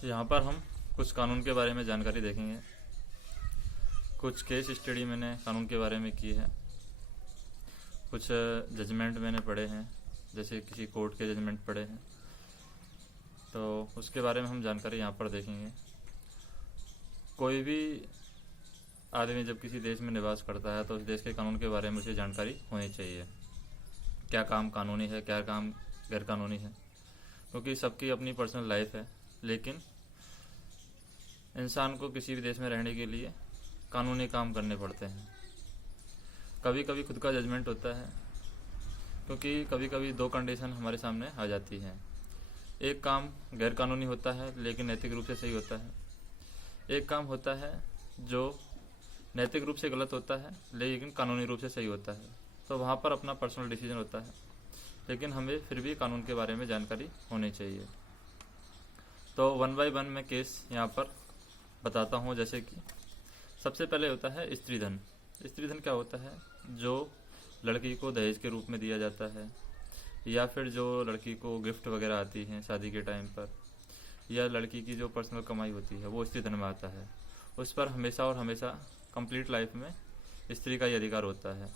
यहाँ पर हम कुछ कानून के बारे में जानकारी देखेंगे। कुछ केस स्टडी मैंने कानून के बारे में की है, कुछ जजमेंट मैंने पढ़े हैं, जैसे किसी कोर्ट के जजमेंट पढ़े हैं, तो उसके बारे में हम जानकारी यहाँ पर देखेंगे। कोई भी आदमी जब किसी देश में निवास करता है तो उस देश के कानून के बारे में उसे जानकारी होनी चाहिए। क्या काम कानूनी है, क्या काम गैर कानूनी है, क्योंकि सबकी अपनी पर्सनल लाइफ है। लेकिन इंसान को किसी भी देश में रहने के लिए कानूनी काम करने पड़ते हैं। कभी कभी खुद का जजमेंट होता है, क्योंकि कभी कभी दो कंडीशन हमारे सामने आ जाती हैं। एक काम गैर कानूनी होता है लेकिन नैतिक रूप से सही होता है, एक काम होता है जो नैतिक रूप से गलत होता है लेकिन कानूनी रूप से सही होता है। तो वहाँ पर अपना पर्सनल डिसीजन होता है, लेकिन हमें फिर भी कानून के बारे में जानकारी होनी चाहिए। तो वन बाय वन मैं केस यहाँ पर बताता हूँ। जैसे कि सबसे पहले होता है स्त्रीधन। स्त्रीधन क्या होता है? जो लड़की को दहेज के रूप में दिया जाता है, या फिर जो लड़की को गिफ्ट वगैरह आती हैं शादी के टाइम पर, या लड़की की जो पर्सनल कमाई होती है वो स्त्रीधन में आता है। उस पर हमेशा और हमेशा कंप्लीट लाइफ में स्त्री का ही अधिकार होता है,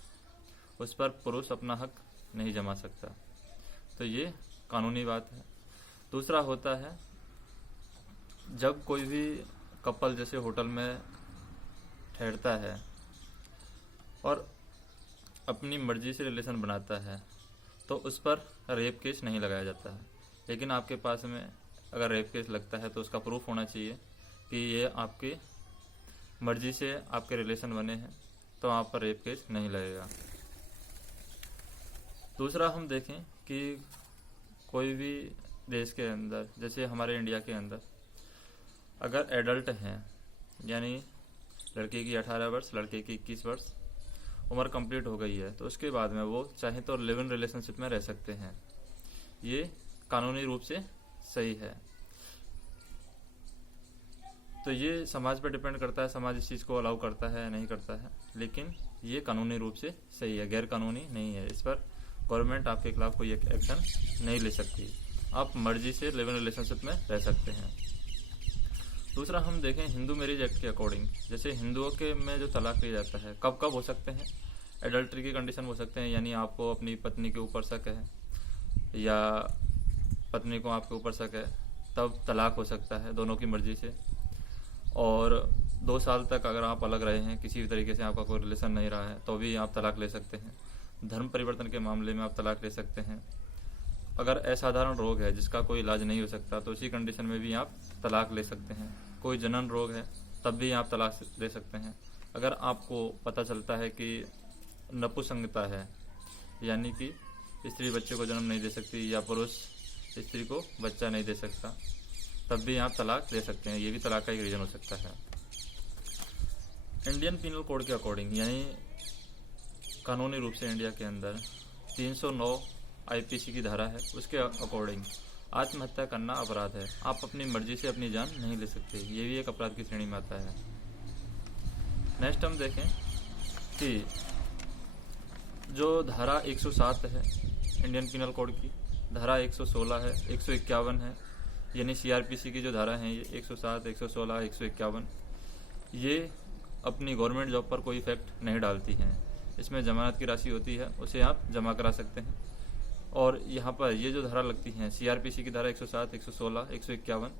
उस पर पुरुष अपना हक नहीं जमा सकता। तो ये कानूनी बात है। दूसरा होता है जब कोई भी कपल जैसे होटल में ठहरता है और अपनी मर्जी से रिलेशन बनाता है तो उस पर रेप केस नहीं लगाया जाता है। लेकिन आपके पास में अगर रेप केस लगता है तो उसका प्रूफ होना चाहिए कि ये आपकी मर्जी से आपके रिलेशन बने हैं, तो आप पर रेप केस नहीं लगेगा। दूसरा हम देखें कि कोई भी देश के अंदर, जैसे हमारे इंडिया के अंदर, अगर एडल्ट हैं, यानी लड़के की 18 वर्ष, लड़के की 21 वर्ष उम्र कंप्लीट हो गई है, तो उसके बाद में वो चाहे तो लिव इन रिलेशनशिप में रह सकते हैं। ये कानूनी रूप से सही है। तो ये समाज पर डिपेंड करता है, समाज इस चीज़ को अलाउ करता है नहीं करता है, लेकिन ये कानूनी रूप से सही है, गैर कानूनी नहीं है। इस पर गवर्नमेंट आपके खिलाफ कोई एक्शन नहीं ले सकती। आप मर्जी से लिव इन रिलेशनशिप में रह सकते हैं। दूसरा हम देखें हिंदू मैरिज एक्ट के अकॉर्डिंग, जैसे हिंदुओं के में जो तलाक दिया जाता है कब कब हो सकते हैं? एडल्ट्री की कंडीशन हो सकते हैं, यानी आपको अपनी पत्नी के ऊपर शक है या पत्नी को आपके ऊपर शक है, तब तलाक हो सकता है दोनों की मर्जी से। और 2 साल तक अगर आप अलग रहे हैं, किसी भी तरीके से आपका कोई रिलेशन नहीं रहा है, तो भी आप तलाक ले सकते हैं। धर्म परिवर्तन के मामले में आप तलाक ले सकते हैं। अगर असाधारण रोग है जिसका कोई इलाज नहीं हो सकता तो उसी कंडीशन में भी आप तलाक ले सकते हैं। कोई जनन रोग है तब भी आप तलाक ले सकते हैं। अगर आपको पता चलता है कि नपुंसकता है, यानी कि स्त्री बच्चे को जन्म नहीं दे सकती या पुरुष स्त्री को बच्चा नहीं दे सकता, तब भी आप तलाक ले सकते हैं। ये भी तलाक का एक रीजन हो सकता है। इंडियन पिनल कोड के अकॉर्डिंग, यानी कानूनी रूप से इंडिया के अंदर 309 आईपीसी की धारा है, उसके अकॉर्डिंग आत्महत्या करना अपराध है। आप अपनी मर्जी से अपनी जान नहीं ले सकते, ये भी एक अपराध की श्रेणी में आता है। नेक्स्ट हम देखें कि जो धारा 107 है इंडियन पिनल कोड की, धारा 116 है, 151 है, यानी सीआरपीसी की जो धारा है ये 107, 116, 151, ये अपनी गवर्नमेंट जॉब पर कोई इफेक्ट नहीं डालती हैं। इसमें जमानत की राशि होती है, उसे आप जमा करा सकते हैं। और यहाँ पर ये जो धारा लगती हैं सीआरपीसी की धारा 107, 116, 151,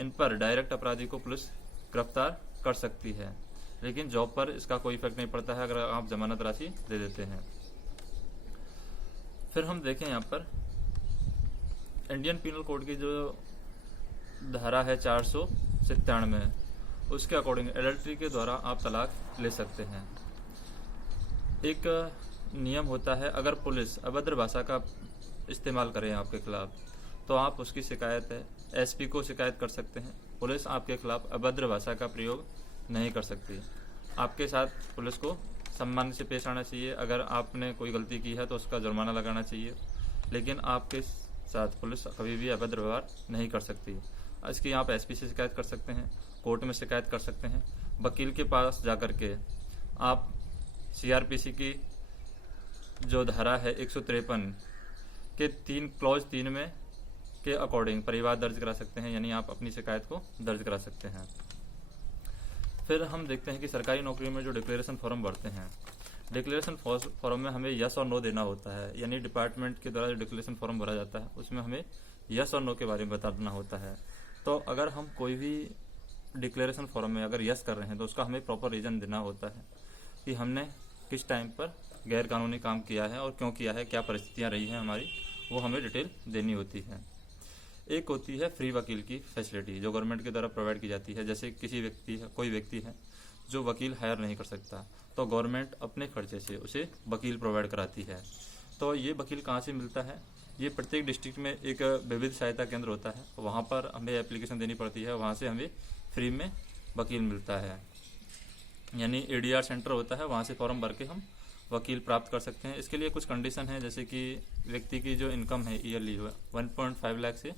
इन पर डायरेक्ट अपराधी को पुलिस गिरफ्तार कर सकती है, लेकिन जॉब पर इसका कोई इफेक्ट नहीं पड़ता है अगर आप जमानत राशि दे देते हैं। फिर हम देखें यहाँ पर इंडियन पिनल कोड की जो धारा है 497, उसके अकॉर्डिंग एडल्ट्री के द्वारा आप तलाक ले सकते हैं। एक नियम होता है, अगर पुलिस अभद्र भाषा का इस्तेमाल करें आपके खिलाफ तो आप उसकी शिकायत है एसपी को शिकायत कर सकते हैं। पुलिस आपके खिलाफ अभद्र भाषा का प्रयोग नहीं कर सकती। आपके साथ पुलिस को सम्मान से पेश आना चाहिए। अगर आपने कोई गलती की है तो उसका जुर्माना लगाना चाहिए, लेकिन आपके साथ पुलिस कभी भी अभद्र व्यवहार नहीं कर सकती। इसकी आप एसपी से शिकायत कर सकते हैं, कोर्ट में शिकायत कर सकते हैं, वकील के पास जाकर के आप सीआरपीसी की जो धारा है 153 के 3 क्लॉज 3 में के अकॉर्डिंग परिवाद दर्ज करा सकते हैं, यानी आप अपनी शिकायत को दर्ज करा सकते हैं। फिर हम देखते हैं कि सरकारी नौकरी में जो डिक्लेरेशन फॉर्म भरते हैं, डिक्लेरेशन फॉर्म में हमें यस और नो देना होता है, यानी डिपार्टमेंट के द्वारा जो डिक्लेरेशन फॉर्म भरा जाता है उसमें हमें यस और नो के बारे में बताना होता है। तो अगर हम कोई भी डिक्लेरेशन फॉर्म में अगर यस कर रहे हैं तो उसका हमें प्रॉपर रीज़न देना होता है कि हमने किस टाइम पर गैर कानूनी काम किया है और क्यों किया है, क्या परिस्थितियाँ रही हैं हमारी, वो हमें डिटेल देनी होती है। एक होती है फ्री वकील की फैसिलिटी जो गवर्नमेंट के द्वारा प्रोवाइड की जाती है। जैसे कोई व्यक्ति है जो वकील हायर नहीं कर सकता, तो गवर्नमेंट अपने खर्चे से उसे वकील प्रोवाइड कराती है। तो ये वकील कहाँ से मिलता है? ये प्रत्येक डिस्ट्रिक्ट में एक विविध सहायता केंद्र होता है, वहाँ पर हमें एप्लीकेशन देनी पड़ती है, वहाँ से हमें फ्री में वकील मिलता है। यानी ADR सेंटर होता है, वहाँ से फॉर्म भर के हम वकील प्राप्त कर सकते हैं। इसके लिए कुछ कंडीशन है, जैसे कि व्यक्ति की जो इनकम है ईयरली 1.5 लाख से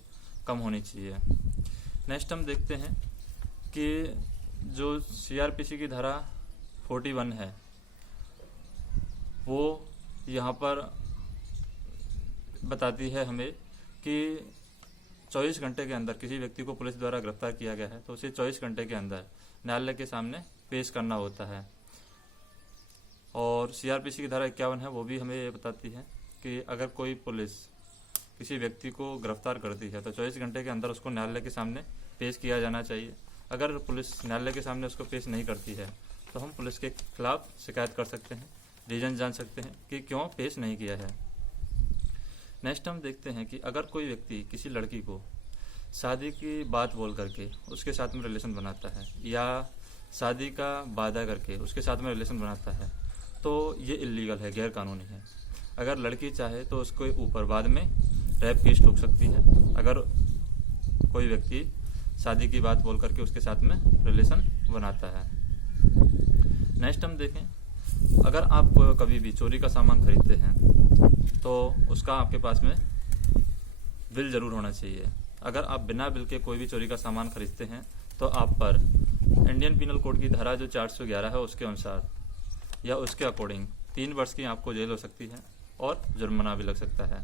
कम होनी चाहिए। नेक्स्ट हम देखते हैं कि जो CRPC की धारा 41 है वो यहाँ पर बताती है हमें कि 24 घंटे के अंदर किसी व्यक्ति को पुलिस द्वारा गिरफ्तार किया गया है तो उसे 24 घंटे के अंदर न्यायालय के सामने पेश करना होता है। और CRPC की धारा 51 है वो भी हमें ये बताती है कि अगर कोई पुलिस किसी व्यक्ति को गिरफ्तार करती है तो 24 घंटे के अंदर उसको न्यायालय के सामने पेश किया जाना चाहिए। अगर पुलिस न्यायालय के सामने उसको पेश नहीं करती है तो हम पुलिस के खिलाफ शिकायत कर सकते हैं, रीजन जान सकते हैं कि क्यों पेश नहीं किया है। नेक्स्ट हम देखते हैं कि अगर कोई व्यक्ति किसी लड़की को शादी की बात बोल करके उसके साथ में रिलेशन बनाता है या शादी का वादा करके उसके साथ में रिलेशन बनाता है तो ये इल्लीगल है, गैर कानूनी है। अगर लड़की चाहे तो उसके ऊपर बाद में रेप केस ठोक सकती है अगर कोई व्यक्ति शादी की बात बोल करके उसके साथ में रिलेशन बनाता है। नेक्स्ट हम देखें, अगर आप कभी भी चोरी का सामान खरीदते हैं तो उसका आपके पास में बिल ज़रूर होना चाहिए। अगर आप बिना बिल के कोई भी चोरी का सामान खरीदते हैं तो आप पर इंडियन पिनल कोड की धारा जो 411 है उसके अनुसार या उसके अकॉर्डिंग 3 वर्ष की आपको जेल हो सकती है और जुर्माना भी लग सकता है।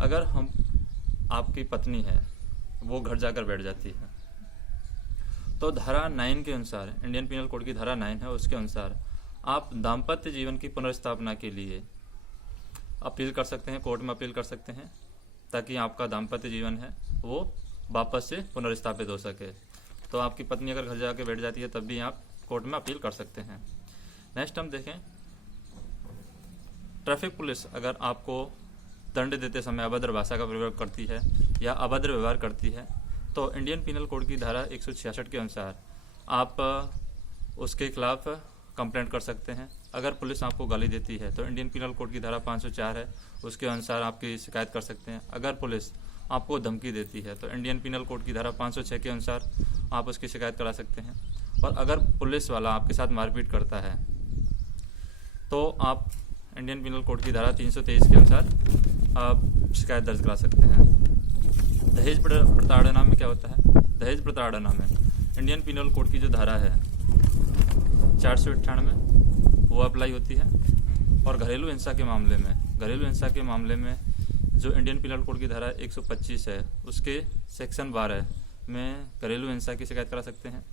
अगर आपकी पत्नी है वो घर जाकर बैठ जाती है तो धारा 9 के अनुसार, इंडियन पिनल कोड की धारा 9 है उसके अनुसार आप दाम्पत्य जीवन की पुनर्स्थापना के लिए अपील कर सकते हैं, कोर्ट में अपील कर सकते हैं ताकि आपका दाम्पत्य जीवन है वो वापस से पुनर्स्थापित हो सके। तो आपकी पत्नी अगर घर जाके बैठ जाती है तब भी आप कोर्ट में अपील कर सकते हैं। नेक्स्ट हम देखें, ट्रैफिक पुलिस अगर आपको दंड देते समय अभद्र भाषा का प्रयोग करती है या अभद्र व्यवहार करती है तो इंडियन पिनल कोड की धारा 166 के अनुसार आप उसके खिलाफ कंप्लेंट कर सकते हैं। अगर पुलिस आपको गाली देती है तो इंडियन पिनल कोड की धारा 504 है उसके अनुसार आपकी शिकायत कर सकते हैं। अगर पुलिस आपको धमकी देती है तो इंडियन पिनल कोड की धारा 506 के अनुसार आप उसकी शिकायत करा सकते हैं। और अगर पुलिस वाला आपके साथ मारपीट करता है तो आप इंडियन पिनल कोड की धारा 323 के अनुसार आप शिकायत दर्ज करा सकते हैं। दहेज प्रताड़ना में क्या होता है? दहेज प्रताड़ना में इंडियन पिनल कोड की जो धारा है 498 वो अप्लाई होती है। और घरेलू हिंसा के मामले में जो इंडियन पिनल कोड की धारा 125 है उसके सेक्शन 12 में घरेलू हिंसा की शिकायत करा सकते हैं।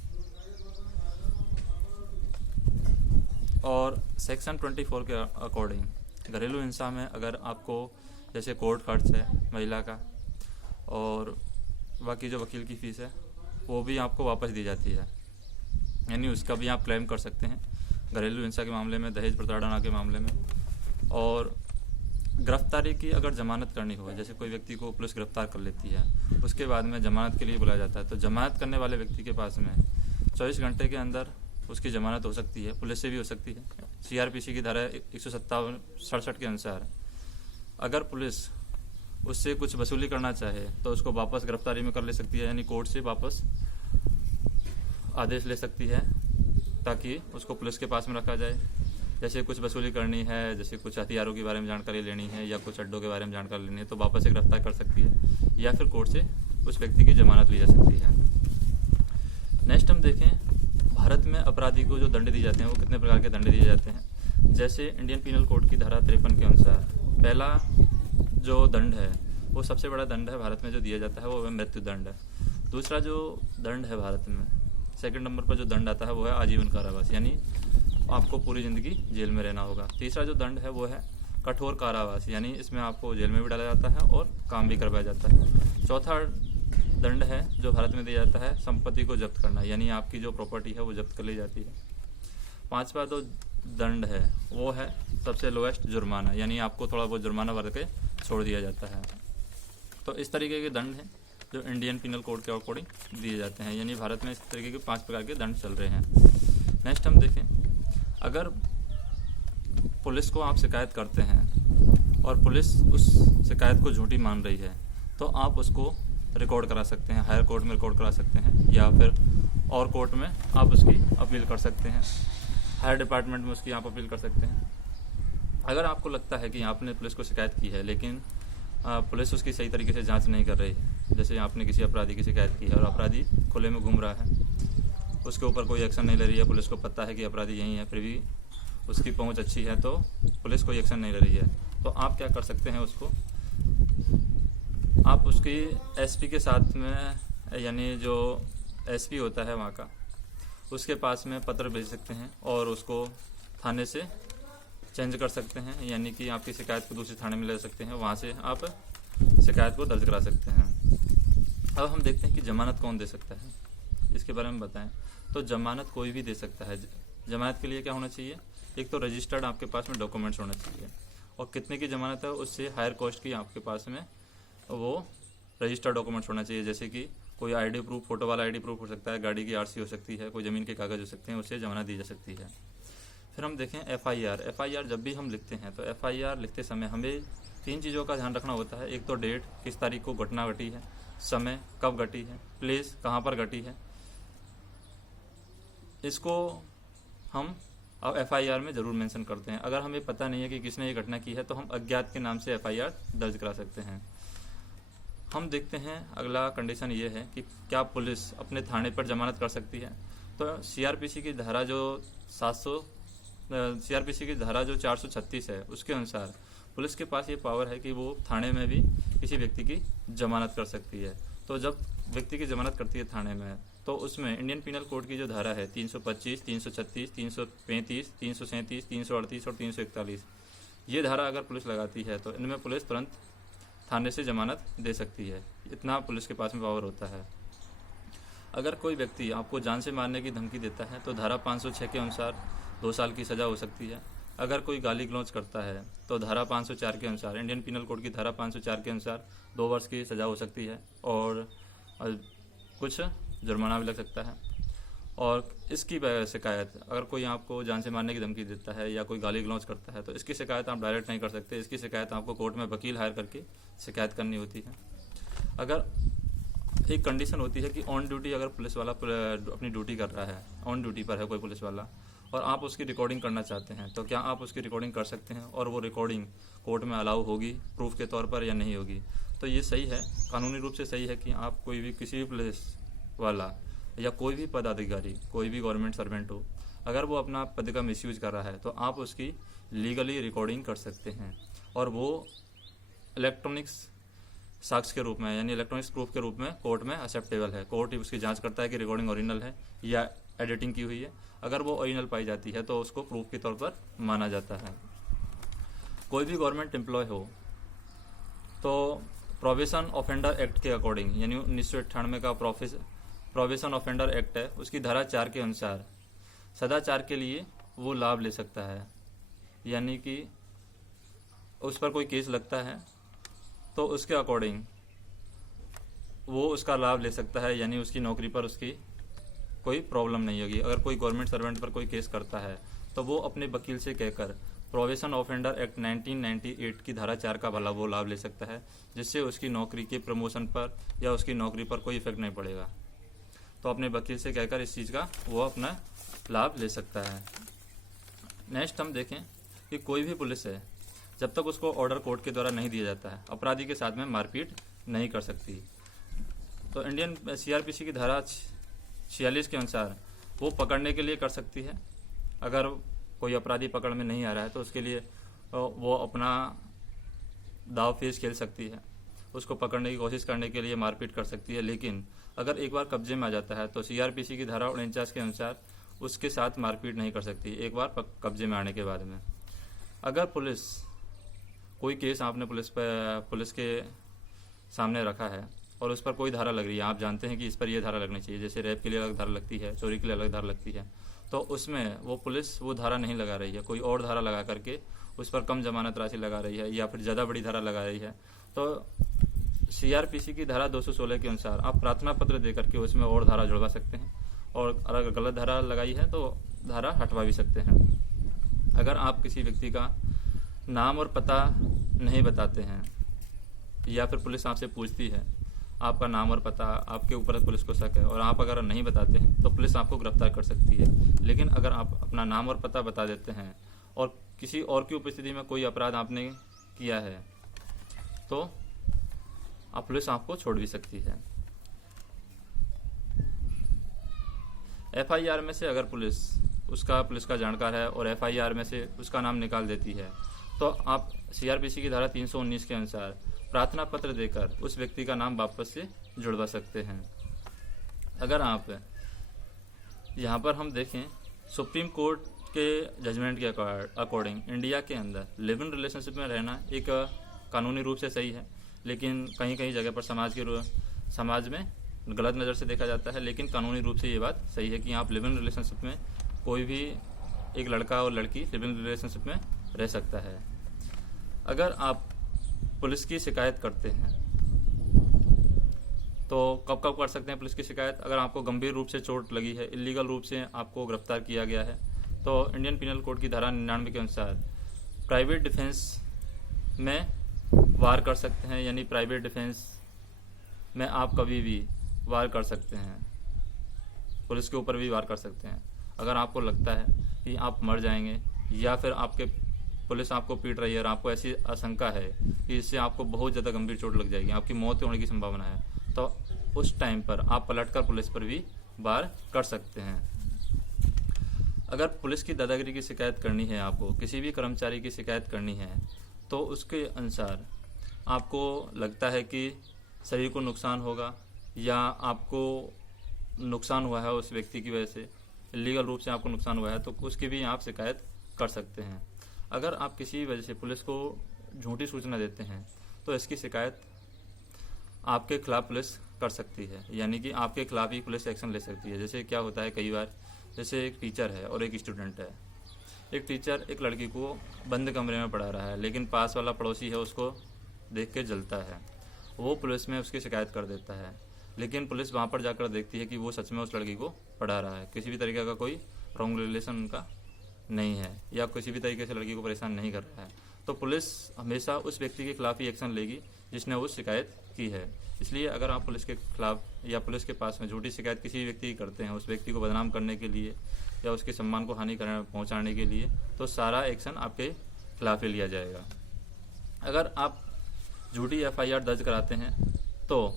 और सेक्शन 24 के अकॉर्डिंग घरेलू हिंसा में अगर आपको जैसे कोर्ट खर्च है महिला का और बाकी जो वकील की फ़ीस है वो भी आपको वापस दी जाती है, यानी उसका भी आप क्लेम कर सकते हैं घरेलू हिंसा के मामले में, दहेज प्रताड़ना के मामले में। और गिरफ्तारी की अगर जमानत करनी हो, जैसे कोई व्यक्ति को पुलिस गिरफ्तार कर लेती है उसके बाद में जमानत के लिए बुलाया जाता है तो जमानत करने वाले व्यक्ति के पास में 24 घंटे के अंदर उसकी जमानत हो सकती है, पुलिस से भी हो सकती है। CRPC की धारा 167 के अनुसार अगर पुलिस उससे कुछ वसूली करना चाहे तो उसको वापस गिरफ्तारी में कर ले सकती है, यानी कोर्ट से वापस आदेश ले सकती है ताकि उसको पुलिस के पास में रखा जाए। जैसे कुछ वसूली करनी है, जैसे कुछ हथियारों के बारे में जानकारी लेनी है या कुछ अड्डों के बारे में जानकारी लेनी है तो वापस से गिरफ्तार कर सकती है या फिर कोर्ट से उस व्यक्ति की जमानत ली जा सकती है। नेक्स्ट हम देखें, भारत में अपराधी को जो दंड दिए जाते हैं वो कितने प्रकार के दंड दिए जाते हैं। जैसे इंडियन पिनल कोड की धारा 53 के अनुसार पहला जो दंड है वो सबसे बड़ा दंड है भारत में जो दिया जाता है, वो है मृत्यु दंड है। दूसरा जो दंड है भारत में, सेकंड नंबर पर जो दंड आता है वो है आजीवन कारावास, यानी आपको पूरी ज़िंदगी जेल में रहना होगा। तीसरा जो दंड है वो है कठोर कारावास, यानी इसमें आपको जेल में भी डाला जाता है और काम भी करवाया जाता है। चौथा दंड है जो भारत में दिया जाता है संपत्ति को जब्त करना, यानी आपकी जो प्रॉपर्टी है वो जब्त कर ली जाती है। पांचवा जो दंड है वो है सबसे लोएस्ट जुर्माना, यानी आपको थोड़ा बहुत जुर्माना भर के छोड़ दिया जाता है। तो इस तरीके के दंड हैं जो इंडियन पिनल कोड के अकॉर्डिंग दिए जाते हैं, यानी भारत में इस तरीके के 5 प्रकार के दंड चल रहे हैं। नेक्स्ट हम देखें, अगर पुलिस को आप शिकायत करते हैं और पुलिस उस शिकायत को झूठी मान रही है तो आप उसको रिकॉर्ड करा सकते हैं, हायर कोर्ट में रिकॉर्ड करा सकते हैं या फिर और कोर्ट में आप उसकी अपील कर सकते हैं, हायर डिपार्टमेंट में उसकी आप अपील कर सकते हैं। अगर आपको लगता है कि आपने पुलिस को शिकायत की है लेकिन पुलिस उसकी सही तरीके से जांच नहीं कर रही है, जैसे आपने किसी अपराधी की शिकायत की है और अपराधी खुले में घूम रहा है, उसके ऊपर कोई एक्शन नहीं ले रही है, पुलिस को पता है कि अपराधी यही है, फिर भी उसकी पहुंच अच्छी है तो पुलिस कोई एक्शन नहीं ले रही है, तो आप क्या कर सकते हैं, उसको आप उसकी एसपी के साथ में, यानी जो एसपी होता है वहाँ का, उसके पास में पत्र भेज सकते हैं और उसको थाने से चेंज कर सकते हैं, यानी कि आपकी शिकायत को दूसरे थाने में ले सकते हैं, वहाँ से आप शिकायत को दर्ज करा सकते हैं। अब हम देखते हैं कि जमानत कौन दे सकता है, इसके बारे में बताएं। तो जमानत कोई भी दे सकता है। जमानत के लिए क्या होना चाहिए, एक तो रजिस्टर्ड आपके पास में डॉक्यूमेंट्स होना चाहिए, और कितने की जमानत है उससे हायर कॉस्ट की आपके पास में वो रजिस्टर्ड डॉक्यूमेंट्स होना चाहिए, जैसे कि कोई आईडी प्रूफ, फोटो वाला आईडी प्रूफ हो सकता है, गाड़ी की आरसी हो सकती है, कोई ज़मीन के कागज़ हो सकते हैं, उससे जमानत दी जा सकती है। फिर हम देखें एफआईआर जब भी हम लिखते हैं तो एफआईआर लिखते समय हमें 3 चीज़ों का ध्यान रखना होता है। एक तो डेट, किस तारीख को घटना घटी है, समय कब घटी है, प्लेस कहाँ पर घटी है, इसको हम अब एफआईआर में ज़रूर मेंशन करते हैं। अगर हमें पता नहीं है कि किसने ये घटना की है तो हम अज्ञात के नाम से एफआईआर दर्ज करा सकते हैं। हम देखते हैं अगला कंडीशन ये है कि क्या पुलिस अपने थाने पर जमानत कर सकती है। तो सीआरपीसी की धारा जो 436 है उसके अनुसार पुलिस के पास ये पावर है कि वो थाने में भी किसी व्यक्ति की जमानत कर सकती है। तो जब व्यक्ति की जमानत करती है थाने में तो उसमें इंडियन पिनल कोड की जो धारा है 325, 336, 335, 337, 338 और 341, ये धारा अगर पुलिस लगाती है तो इनमें पुलिस तुरंत थाने से जमानत दे सकती है। इतना पुलिस के पास में पावर होता है। अगर कोई व्यक्ति आपको जान से मारने की धमकी देता है तो धारा 506 के अनुसार 2 साल की सज़ा हो सकती है। अगर कोई गाली गलौज करता है तो धारा 504 के अनुसार, इंडियन पिनल कोड की धारा 504 के अनुसार 2 वर्ष की सज़ा हो सकती है और कुछ जुर्माना भी लग सकता है। और इसकी शिकायत, अगर कोई आपको जान से मारने की धमकी देता है या कोई गाली गलौज करता है तो इसकी शिकायत आप डायरेक्ट नहीं कर सकते। इसकी शिकायत आपको कोर्ट में वकील हायर करके शिकायत करनी होती है। अगर एक कंडीशन होती है कि ऑन ड्यूटी अगर पुलिस वाला अपनी ड्यूटी कर रहा है, ऑन ड्यूटी पर है कोई पुलिस वाला और आप उसकी रिकॉर्डिंग करना चाहते हैं तो क्या आप उसकी रिकॉर्डिंग कर सकते हैं और वो रिकॉर्डिंग कोर्ट में अलाउ होगी प्रूफ के तौर पर या नहीं होगी। तो ये सही है, कानूनी रूप से सही है कि आप कोई भी किसी भी पुलिस वाला या कोई भी पदाधिकारी, कोई भी गवर्नमेंट सर्वेंट हो, अगर वो अपना पद का मिसयूज कर रहा है तो आप उसकी लीगली रिकॉर्डिंग कर सकते हैं और वो इलेक्ट्रॉनिक्स साक्ष्य के रूप में, यानी इलेक्ट्रॉनिक्स प्रूफ के रूप में कोर्ट में एक्सेप्टेबल है। कोर्ट उसकी जांच करता है कि रिकॉर्डिंग ओरिजिनल है या एडिटिंग की हुई है। अगर वो ओरिजिनल पाई जाती है तो उसको प्रूफ के तौर पर माना जाता है। कोई भी गवर्नमेंट एम्प्लॉय हो तो प्रोबेशन ऑफेंडर एक्ट के अकॉर्डिंग, यानी 1998 का प्रोबेशन ऑफेंडर एक्ट है, उसकी धारा 4 के अनुसार सदाचार के लिए वो लाभ ले सकता है। यानी कि उस पर कोई केस लगता है तो उसके अकॉर्डिंग वो उसका लाभ ले सकता है, यानी उसकी नौकरी पर उसकी कोई प्रॉब्लम नहीं होगी। अगर कोई गवर्नमेंट सर्वेंट पर कोई केस करता है तो वो अपने वकील से कहकर प्रोबेशन ऑफेंडर एक्ट 1998 की धारा 4 का भला वो लाभ ले सकता है, जिससे उसकी नौकरी के प्रमोशन पर या उसकी नौकरी पर कोई इफेक्ट नहीं पड़ेगा। तो अपने वकील से कहकर इस चीज़ का वो अपना लाभ ले सकता है। नेक्स्ट हम देखें कि कोई भी पुलिस है जब तक उसको ऑर्डर कोर्ट के द्वारा नहीं दिया जाता है अपराधी के साथ में मारपीट नहीं कर सकती। तो इंडियन सीआरपीसी की धारा 46 के अनुसार वो पकड़ने के लिए कर सकती है। अगर कोई अपराधी पकड़ में नहीं आ रहा है तो उसके लिए वो अपना दाव पेच खेल सकती है। उसको पकड़ने की कोशिश करने के लिए मारपीट कर सकती है, लेकिन अगर एक बार कब्जे में आ जाता है तो सीआरपीसी की धारा 49 के अनुसार उसके साथ मारपीट नहीं कर सकती एक बार कब्जे में आने के बाद में। अगर पुलिस कोई केस आपने पुलिस के सामने रखा है और उस पर कोई धारा लग रही है, आप जानते हैं कि इस पर यह धारा लगनी चाहिए, जैसे रेप के लिए अलग धारा लगती है, चोरी के लिए अलग धारा लगती है, तो उसमें वो पुलिस वो धारा नहीं लगा रही है, कोई और धारा लगा करके उस पर कम जमानत राशि लगा रही है या फिर ज़्यादा बड़ी धारा लगा रही है, तो सीआरपीसी की धारा 216 के अनुसार आप प्रार्थना पत्र दे करके उसमें और धारा जुड़वा सकते हैं, और अगर गलत धारा लगाई है तो धारा हटवा भी सकते हैं। अगर आप किसी व्यक्ति का नाम और पता नहीं बताते हैं या फिर पुलिस आपसे पूछती है आपका नाम और पता, आपके ऊपर पुलिस को शक है और आप अगर नहीं बताते हैं तो पुलिस आपको गिरफ्तार कर सकती है। लेकिन अगर आप अपना नाम और पता बता देते हैं और किसी और की उपस्थिति में कोई अपराध आपने किया है तो पुलिस आपको छोड़ भी सकती है। एफआईआर में से अगर पुलिस का जानकार है और एफआईआर में से उसका नाम निकाल देती है तो आप सीआरपीसी की धारा 319 के अनुसार प्रार्थना पत्र देकर उस व्यक्ति का नाम वापस से जुड़वा सकते हैं। अगर आप यहाँ पर हम देखें सुप्रीम कोर्ट के जजमेंट के अकॉर्डिंग इंडिया के अंदर लिव इन रिलेशनशिप में रहना एक कानूनी रूप से सही है, लेकिन कहीं कहीं जगह पर समाज में गलत नज़र से देखा जाता है, लेकिन कानूनी रूप से ये बात सही है कि आप लिव इन रिलेशनशिप में कोई भी एक लड़का और लड़की लिव इन रिलेशनशिप में रह सकता है। अगर आप पुलिस की शिकायत करते हैं तो कब कब कर सकते हैं पुलिस की शिकायत? अगर आपको गंभीर रूप से चोट लगी है, इलीगल रूप से आपको गिरफ्तार किया गया है, तो इंडियन पिनल कोड की धारा 99 के अनुसार प्राइवेट डिफेंस में वार कर सकते हैं, यानी प्राइवेट डिफेंस में आप कभी भी वार कर सकते हैं, पुलिस के ऊपर भी वार कर सकते हैं। अगर आपको लगता है कि आप मर जाएंगे या फिर पुलिस आपको पीट रही है और आपको ऐसी आशंका है कि इससे आपको बहुत ज़्यादा गंभीर चोट लग जाएगी, आपकी मौत होने की संभावना है, तो उस टाइम पर आप पलटकर पुलिस पर भी वार कर सकते हैं। अगर पुलिस की दादागिरी की शिकायत करनी है, आपको किसी भी कर्मचारी की शिकायत करनी है, तो उसके अनुसार आपको लगता है कि शरीर को नुकसान होगा या आपको नुकसान हुआ है उस व्यक्ति की वजह से, इलीगल रूप से आपको नुकसान हुआ है, तो उसकी भी आप शिकायत कर सकते हैं। अगर आप किसी वजह से पुलिस को झूठी सूचना देते हैं तो इसकी शिकायत आपके खिलाफ पुलिस कर सकती है, यानी कि आपके खिलाफ ही पुलिस एक्शन ले सकती है। जैसे क्या होता है कई बार, जैसे एक टीचर है और एक स्टूडेंट है, एक टीचर एक लड़की को बंद कमरे में पढ़ा रहा है, लेकिन पास वाला पड़ोसी है उसको देख के जलता है, वो पुलिस में उसकी शिकायत कर देता है, लेकिन पुलिस वहाँ पर जाकर देखती है कि वो सच में उस लड़की को पढ़ा रहा है, किसी भी तरीके का कोई रॉन्ग रिलेशन उनका नहीं है या किसी भी तरीके से लड़की को परेशान नहीं कर रहा है, तो पुलिस हमेशा उस व्यक्ति के खिलाफ ही एक्शन लेगी जिसने वो शिकायत की है। इसलिए अगर आप पुलिस के खिलाफ या पुलिस के पास में झूठी शिकायत किसी व्यक्ति की करते हैं उस व्यक्ति को बदनाम करने के लिए या उसके सम्मान को हानि पहुंचाने के लिए, तो सारा एक्शन आपके खिलाफ ही लिया जाएगा। अगर आप झूठी एफआईआर दर्ज कराते हैं तो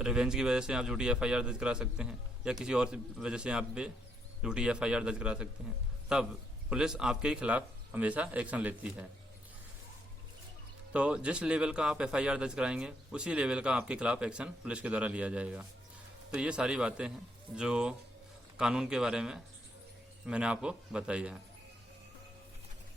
रिवेंज की वजह से आप झूठी एफआईआर दर्ज करा सकते हैं या किसी और वजह से आप भी झूठी एफआईआर दर्ज करा सकते हैं, तब पुलिस आपके खिलाफ हमेशा एक्शन लेती है। तो जिस लेवल का आप एफआईआर दर्ज कराएंगे उसी लेवल का आपके खिलाफ एक्शन पुलिस के द्वारा लिया जाएगा। तो ये सारी बातें हैं जो कानून के बारे में मैंने आपको बताई है।